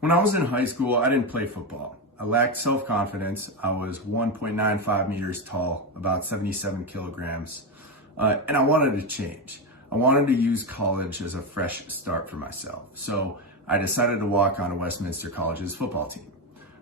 When I was in high school, I didn't play football. I lacked self-confidence. I was 1.95 meters tall, about 77 kilograms, and I wanted to change. I wanted to use college as a fresh start for myself. So I decided to walk on to Westminster College's football team.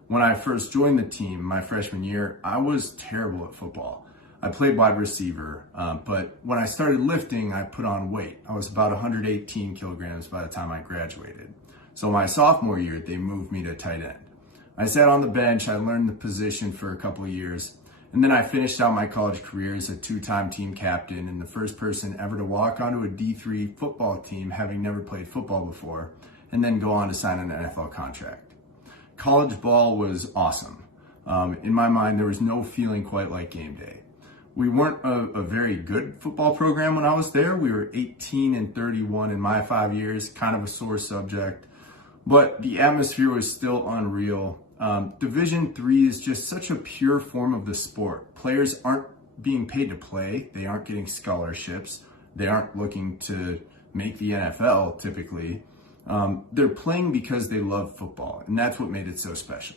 When I first joined the team my freshman year, I was terrible at football. I played wide receiver, but when I started lifting, I put on weight. I was about 118 kilograms by the time I graduated. So my sophomore year, they moved me to tight end. I sat on the bench, I learned the position for a couple of years, and then I finished out my college career as a two-time team captain and the first person ever to walk onto a D3 football team having never played football before, and then go on to sign an NFL contract. College ball was awesome. In my mind, there was no feeling quite like game day. We weren't a very good football program when I was there. We were 18-31 in my 5 years, kind of a sore subject, but the atmosphere was still unreal. Division III is just such a pure form of the sport. Players aren't being paid to play. They aren't getting scholarships. They aren't looking to make the NFL typically. They're playing because they love football, and that's what made it so special.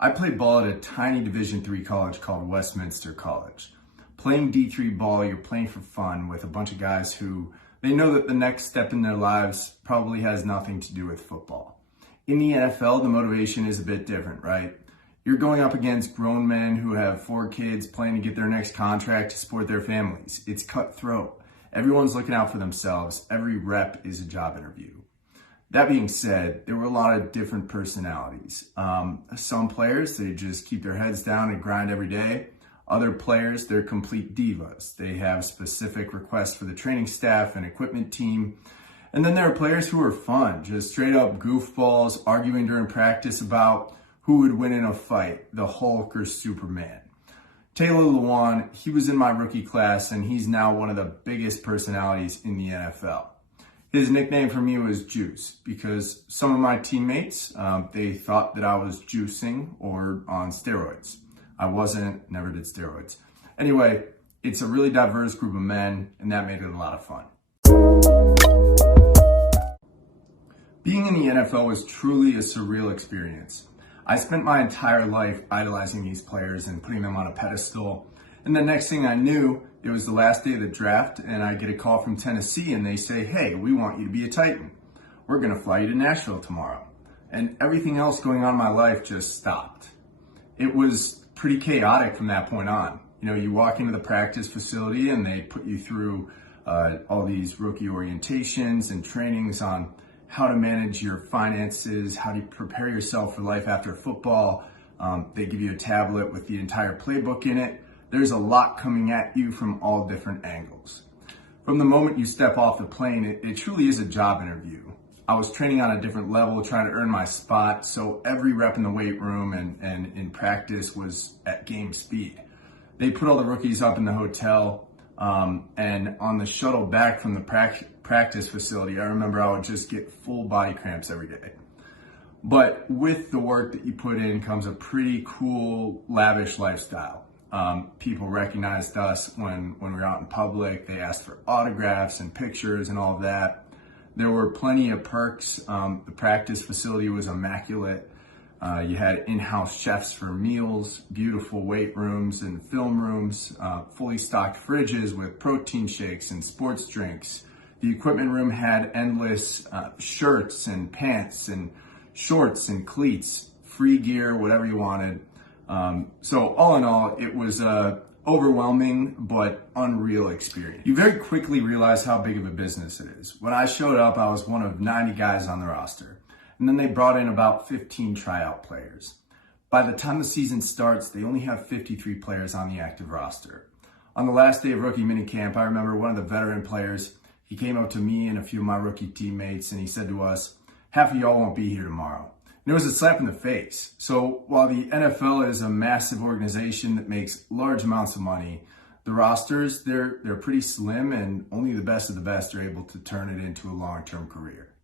I played ball at a tiny Division III college called Westminster College. Playing D3 ball, you're playing for fun with a bunch of guys who they know that the next step in their lives probably has nothing to do with football. In the NFL, the motivation is a bit different, right? You're going up against grown men who have 4 kids planning to get their next contract to support their families. It's cutthroat. Everyone's looking out for themselves. Every rep is a job interview. That being said, there were a lot of different personalities. Some players, they just keep their heads down and grind every day. Other players, they're complete divas. They have specific requests for the training staff and equipment team. And then there are players who are fun, just straight up goofballs, arguing during practice about who would win in a fight, the Hulk or Superman. Taylor Lewan, he was in my rookie class, and he's now one of the biggest personalities in the NFL. His nickname for me was Juice because some of my teammates, they thought that I was juicing or on steroids. I wasn't, never did steroids. Anyway, it's a really diverse group of men, and that made it a lot of fun. Being in the NFL was truly a surreal experience. I spent my entire life idolizing these players and putting them on a pedestal. And the next thing I knew, it was the last day of the draft, and I get a call from Tennessee, and they say, "Hey, we want you to be a Titan. We're gonna fly you to Nashville tomorrow." And everything else going on in my life just stopped. It was pretty chaotic from that point on. You know, you walk into the practice facility and they put you through all these rookie orientations and trainings on how to manage your finances, how to prepare yourself for life after football. They give you a tablet with the entire playbook in it. There's a lot coming at you from all different angles. From the moment you step off the plane, it truly is a job interview. I was training on a different level, trying to earn my spot, so every rep in the weight room and in practice was at game speed. They put all the rookies up in the hotel, and on the shuttle back from the practice facility, I remember I would just get full body cramps every day. But with the work that you put in comes a pretty cool, lavish lifestyle. People recognized us when we were out in public. They asked for autographs and pictures and all of that. There were plenty of perks. The practice facility was immaculate. You had in-house chefs for meals, beautiful weight rooms and film rooms, fully stocked fridges with protein shakes and sports drinks. The equipment room had endless shirts and pants and shorts and cleats, free gear, whatever you wanted. So all in all, it was a overwhelming but unreal experience. You very quickly realize how big of a business it is. When I showed up, I was one of 90 guys on the roster. And then they brought in about 15 tryout players. By the time the season starts, they only have 53 players on the active roster. On the last day of rookie minicamp, I remember one of the veteran players, he came up to me and a few of my rookie teammates and he said to us, "Half of y'all won't be here tomorrow." And it was a slap in the face. So while the NFL is a massive organization that makes large amounts of money, the rosters, they're pretty slim, and only the best of the best are able to turn it into a long-term career.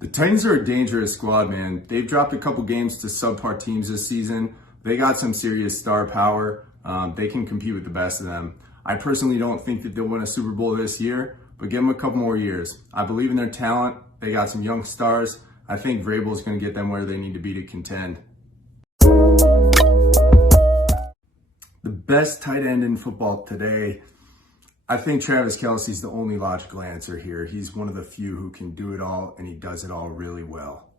The Titans are a dangerous squad, man. They've dropped a couple games to subpar teams this season. They got some serious star power. They can compete with the best of them. I personally don't think that they'll win a Super Bowl this year, but give them a couple more years. I believe in their talent. They got some young stars. I think Vrabel's going to get them where they need to be to contend. The best tight end in football today, I think Travis Kelce's the only logical answer here. He's one of the few who can do it all, and he does it all really well.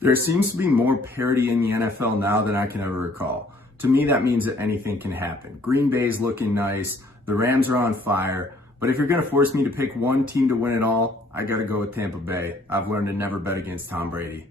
There seems to be more parity in the NFL now than I can ever recall. To me, that means that anything can happen. Green Bay's looking nice. The Rams are on fire. But if you're going to force me to pick one team to win it all, I got to go with Tampa Bay. I've learned to never bet against Tom Brady.